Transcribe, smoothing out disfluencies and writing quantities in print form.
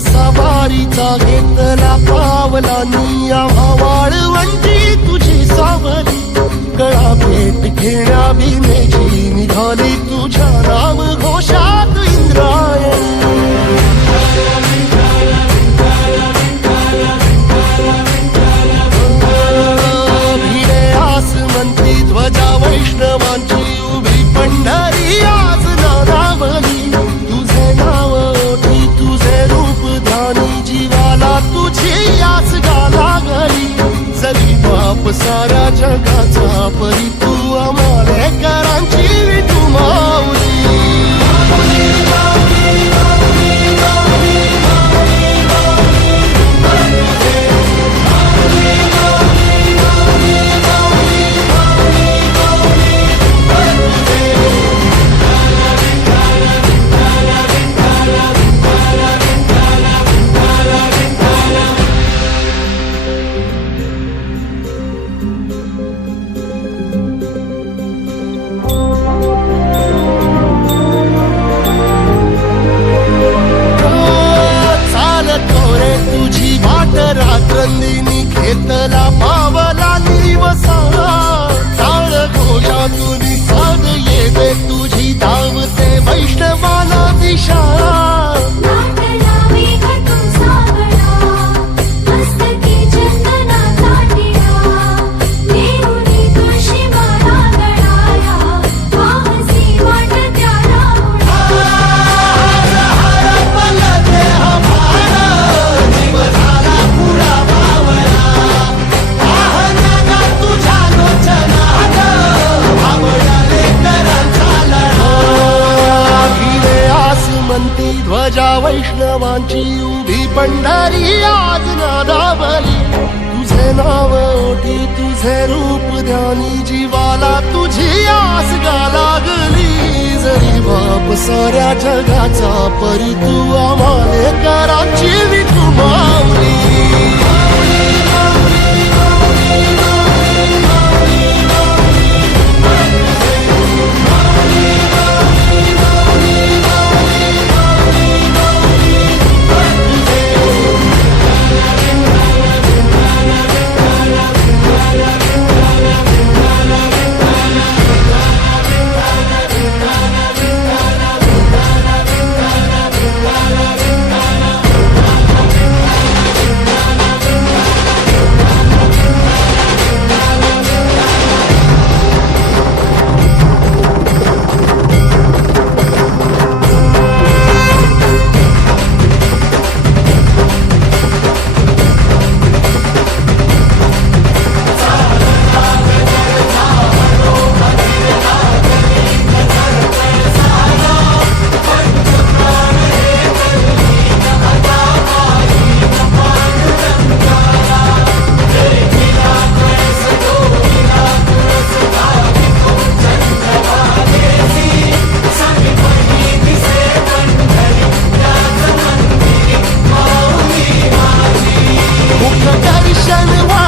सवारीचा घेतला पावलांनी आम्हा वाळवंटी तुझी सावली गळा भेट घेण्या भीमेची निघाली तुझ्या नाम घोषात इंद्रायणी भिडे आसमंती ध्वजा वैष्णवांची उभी पंढरी आज नादावली तुझे नाव ओठी तुझे रूप ध्यानी जीवाला तुझी आस गाला गली जरी बाप साऱ्या जगाचा परी तू आमालेकरांची विठू माऊली रात्रंदिनी घेतला पावला निवसा टाळ घोषातून साध येते तुझी धावते वैष्णवाला दिशा ध्वजा वैष्णवांची उभी पंढरी आज नादावली तुझे नाव ओठी तुझे रूप ध्यानी जीवाला तुझी आस गा लागली जरी बाप साऱ्या जगाचा परी तू आमालेकरांची विठू माऊली दर्शन